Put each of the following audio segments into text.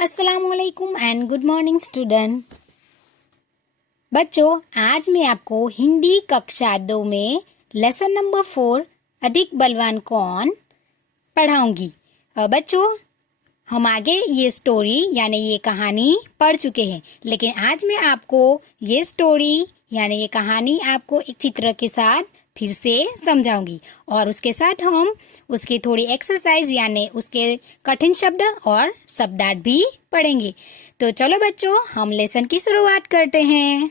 अस्सलामुअलैकुम and good morning student. बच्चों, आज मैं आपको हिंदी कक्षा 2 में लेसन नंबर 4 अधिक बलवान कौन पढ़ाऊंगी। बच्चों, हम आगे ये स्टोरी यानी ये कहानी पढ़ चुके हैं, लेकिन आज मैं आपको ये स्टोरी यानी ये कहानी आपको एक चित्र के साथ फिर से समझाऊंगी और उसके साथ हम उसकी थोड़ी एक्सरसाइज यानी उसके कठिन शब्द और शब्दार्थ भी पढ़ेंगे। तो चलो बच्चों, हम लेसन की शुरुआत करते हैं।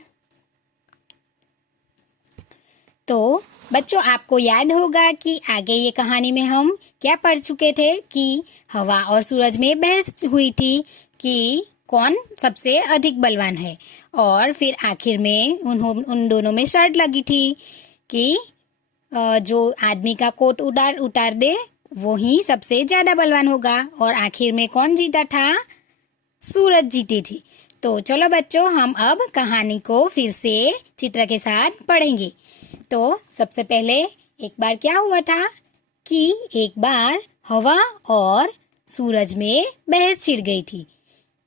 तो बच्चों, आपको याद होगा कि आगे ये कहानी में हम क्या पढ़ चुके थे कि हवा और सूरज में बहस हुई थी कि कौन सबसे अधिक बलवान है, और फिर आखिर में उन दोनों में शर्त लगी थी कि जो आदमी का कोट उतार दे वो ही सबसे ज्यादा बलवान होगा, और आखिर में कौन जीता था? सूरज जीती थी। तो चलो बच्चों, हम अब कहानी को फिर से चित्र के साथ पढ़ेंगे। तो सबसे पहले एक बार क्या हुआ था कि एक बार हवा और सूरज में बहस छिड़ गई थी।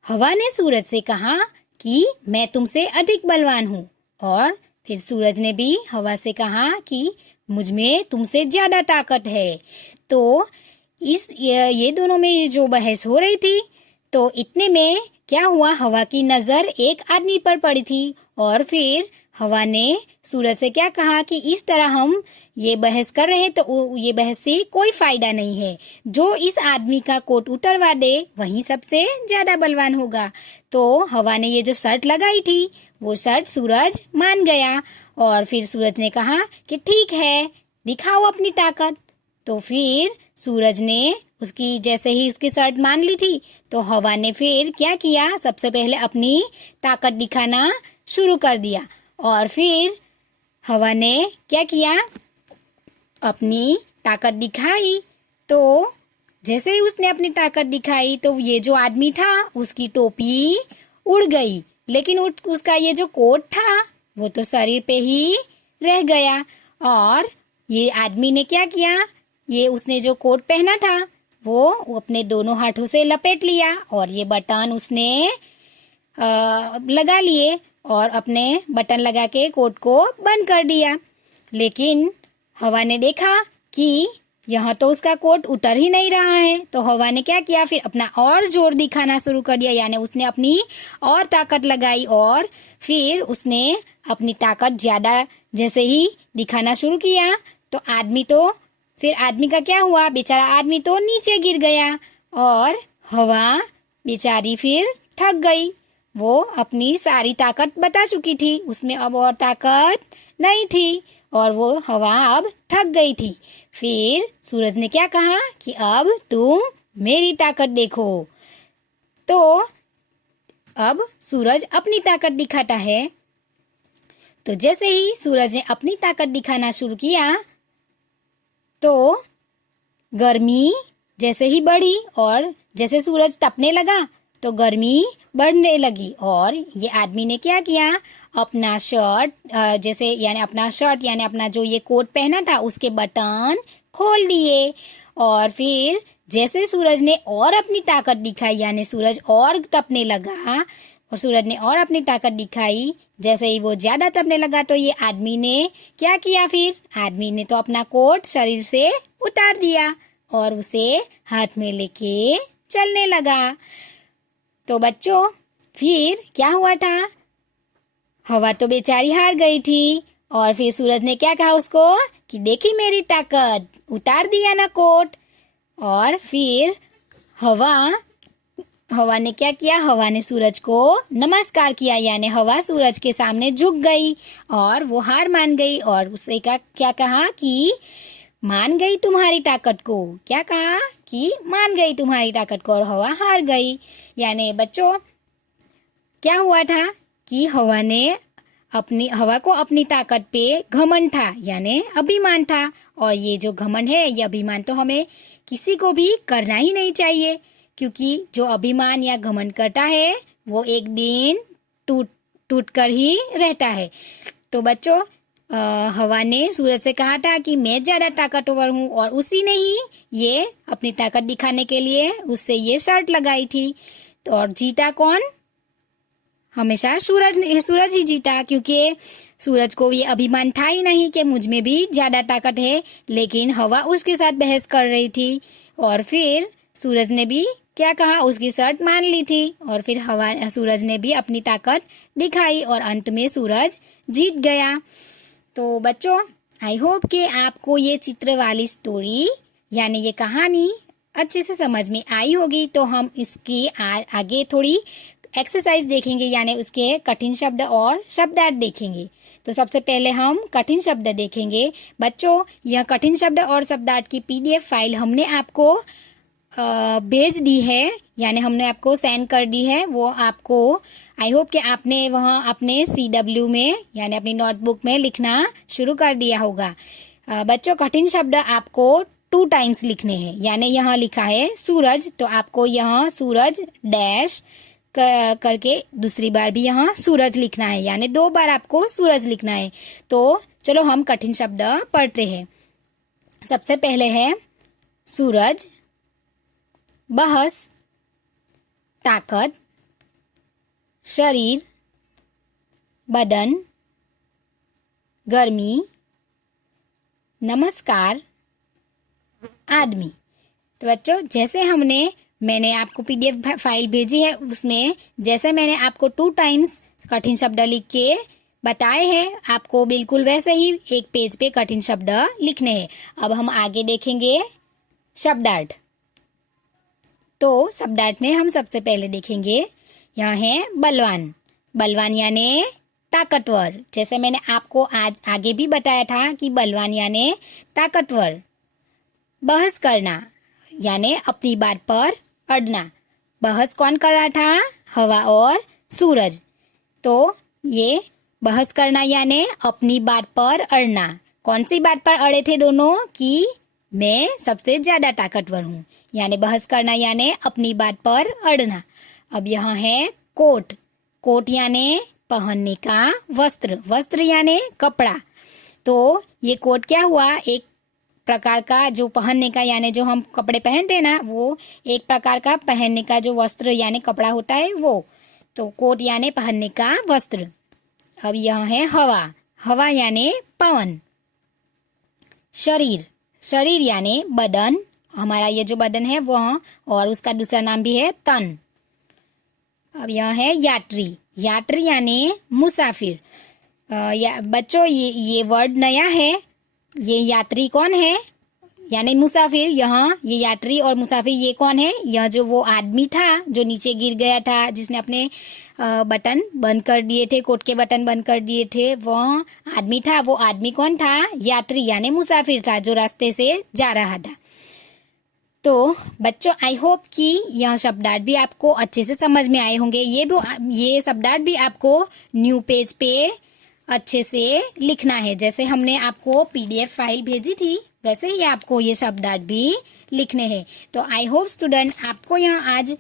हवा ने सूरज से कहा कि मैं तुमसे अधिक बलवान हूँ, और फिर सूरज ने भी हवा से कहा कि मुझ में तुमसे ज्यादा ताकत है। तो ये दोनों में जो बहस हो रही थी, तो इतने में क्या हुआ, हवा की नजर एक आदमी पर पड़ी थी, और फिर हवा ने सूरज से क्या कहा कि इस तरह हम ये बहस कर रहे हैं तो ये बहस से कोई फायदा नहीं है। जो इस आदमी का कोट उतरवा दे वही सबसे ज्यादा बलवान होगा। तो हवा ने ये जो शर्त लगाई थी वो शर्त सूरज मान गया, और फिर सूरज ने कहा कि ठीक है, दिखाओ अपनी ताकत। तो फिर सूरज ने उसकी जैसे ही उसकी शर्त मान ली थी, तो हवा ने फिर क्या किया, सबसे पहले अपनी ताकत दिखाना शुरू कर दिया। और फिर हवा ने क्या किया, अपनी ताकत दिखाई। तो जैसे ही उसने अपनी ताकत दिखाई तो ये जो आदमी था उसकी टोपी उड़ गई, लेकिन उसका ये जो कोट था वो तो शरीर पे ही रह गया। और ये आदमी ने क्या किया, ये उसने जो कोट पहना था वो अपने दोनों हाथों से लपेट लिया, और ये बटन उसने लगा लिए और अपने बटन लगा के कोट को बंद कर दिया। लेकिन हवा ने देखा कि यहाँ तो उसका कोट उतर ही नहीं रहा है। तो हवा ने क्या किया, फिर अपना और जोर दिखाना शुरू कर दिया, यानी उसने अपनी और ताकत लगाई, और फिर उसने अपनी ताकत ज्यादा जैसे ही दिखाना शुरू किया तो आदमी का क्या हुआ, बेचारा आदमी तो नीचे गिर गया, और हवा बेचारी फिर थक गई। वो अपनी सारी ताकत बता चुकी थी, उसमें अब और ताकत नहीं थी, और वो हवा अब थक गई थी। फिर सूरज ने क्या कहा कि अब तुम मेरी ताकत देखो। तो अब सूरज अपनी ताकत दिखाता है। तो जैसे ही सूरज ने अपनी ताकत दिखाना शुरू किया तो गर्मी जैसे ही बढ़ी, और जैसे सूरज तपने लगा तो गर्मी बढ़ने लगी। और ये आदमी ने क्या किया, अपना शर्ट यानी अपना जो ये कोट पहना था उसके बटन खोल दिए, और फिर जैसे सूरज ने और अपनी ताकत दिखाई यानी सूरज और तपने लगा, और सूरज ने और अपनी ताकत दिखाई, जैसे ही वो ज्यादा तपने लगा तो ये आदमी ने क्या किया, फिर आदमी ने तो अपना कोट शरीर से उतार दिया और उसे हाथ में लेके चलने लगा। तो बच्चों, फिर क्या हुआ था, हवा तो बेचारी हार गई थी, और फिर सूरज ने क्या कहा उसको कि देखी मेरी ताकत, उतार दिया ना कोट। और फिर हवा ने क्या किया, हवा ने सूरज को नमस्कार किया, यानी हवा सूरज के सामने झुक गई और वो हार मान गई, और उसे क्या कहा कि मान गई तुम्हारी ताकत को, क्या कहा कि मान गई तुम्हारी ताकत को, और हवा हार गई। यानी बच्चों, क्या हुआ था कि हवा को अपनी ताकत पे घमंड था यानी अभिमान था, और ये जो घमंड है, ये अभिमान तो हमें किसी को भी करना ही नहीं चाहिए, क्योंकि जो अभिमान या घमंड करता है वो एक दिन टूट कर ही रहता है। तो बच्चों, हवा ने सूरज से कहा था कि मैं ज्यादा ताकतवर हूँ, और उसी ने ही ये अपनी ताकत दिखाने के लिए उससे ये शर्त लगाई थी। और जीता कौन? हमेशा सूरज सूरज ही जीता, क्योंकि सूरज को ये अभिमान था ही नहीं कि मुझ में भी ज्यादा ताकत है, लेकिन हवा उसके साथ बहस कर रही थी और फिर सूरज ने भी क्या कहा, उसकी शर्त मान ली थी और फिर सूरज ने भी अपनी ताकत दिखाई और अंत में सूरज जीत गया। तो बच्चों, आई होप कि आपको ये चित्र वाली स्टोरी यानी ये कहानी अच्छे से समझ में आई होगी। तो हम इसकी आगे थोड़ी एक्सरसाइज देखेंगे, यानी उसके कठिन शब्द और शब्दार्थ देखेंगे। तो सबसे पहले हम कठिन शब्द देखेंगे। बच्चों, यह कठिन शब्द और शब्दार्थ की PDF फाइल हमने आपको भेज दी है, यानी हमने आपको सेंड कर दी है। वो आपको आई होप कि आपने वहाँ अपने CW में यानी अपनी नोटबुक में लिखना शुरू कर दिया होगा। बच्चों, कठिन शब्द आपको 2 टाइम्स लिखने हैं, यानी यहाँ लिखा है सूरज, तो आपको यहाँ सूरज डैश करके दूसरी बार भी यहाँ सूरज लिखना है, यानी 2 बार आपको सूरज लिखना है। तो चलो हम कठिन शब्द पढ़ते हैं। सबसे पहले है सूरज, बहस, ताकत, शरीर, बदन, गर्मी, नमस्कार, आदमी। तो बच्चों, जैसे मैंने आपको PDF फाइल भेजी है, उसमें जैसे मैंने आपको 2 टाइम्स कठिन शब्द लिख के बताए हैं, आपको बिल्कुल वैसे ही एक पेज पे कठिन शब्द लिखने हैं। अब हम आगे देखेंगे शब्दार्थ। तो शब्दार्थ में हम सबसे पहले देखेंगे, यहाँ है बलवान। बलवान यानी ताकतवर। जैसे मैंने आपको आज आगे भी बताया था कि बलवान यानी ताकतवर। बहस करना यानी अपनी बात पर अड़ना। बहस कौन कर रहा था? हवा और सूरज। तो ये बहस करना यानी अपनी बात पर अड़ना। कौन सी बात पर अड़े थे दोनों? कि मैं सबसे ज्यादा ताकतवर हूँ, यानी बहस करना यानी अपनी बात पर अड़ना। अब यहाँ है कोट। कोट यानी पहनने का वस्त्र। वस्त्र यानी कपड़ा। तो ये कोट क्या हुआ? एक प्रकार का जो पहनने का, यानी जो हम कपड़े पहनते हैं ना, वो एक प्रकार का पहनने का जो वस्त्र यानी कपड़ा होता है वो। तो कोट यानी पहनने का वस्त्र। अब यहाँ है हवा। हवा यानी पवन। शरीर। शरीर यानी बदन। हमारा ये जो बदन है वो, और उसका दूसरा नाम भी है तन। अब यहाँ है यात्री। यात्री यानी मुसाफिर। बच्चों, ये वर्ड नया है। ये यात्री कौन है? यानी मुसाफिर। यहाँ ये यात्री और मुसाफिर ये कौन है? यह जो वो आदमी था जो नीचे गिर गया था, जिसने अपने बटन बंद कर दिए थे, कोट के बटन बंद कर दिए थे, वह आदमी था। वो आदमी कौन था? यात्री यानी मुसाफिर था, जो रास्ते से जा रहा था। तो बच्चों, आई होप कि यह शब्दार्थ भी आपको अच्छे से समझ में आए होंगे। ये शब्दार्थ भी आपको न्यू पेज पे अच्छे से लिखना है। जैसे हमने आपको PDF फाइल भेजी थी, वैसे ही आपको ये शब्दार्थ भी लिखने हैं। तो आई होप स्टूडेंट, आपको यहाँ आज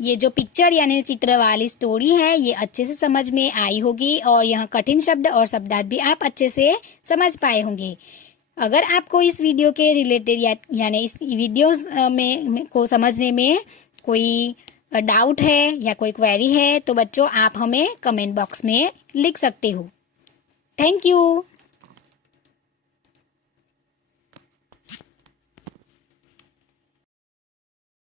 ये जो पिक्चर यानी चित्र वाली स्टोरी है, ये अच्छे से समझ में आई होगी और यहाँ कठिन शब्द और शब्दार्थ भी आप अच्छे से समझ पाए होंगे। अगर आपको इस वीडियो के रिलेटेड यानी इस वीडियोस में को समझने में कोई डाउट है या कोई क्वेरी है, तो बच्चों आप हमें कमेंट बॉक्स में लिख सकते हो। Thank you.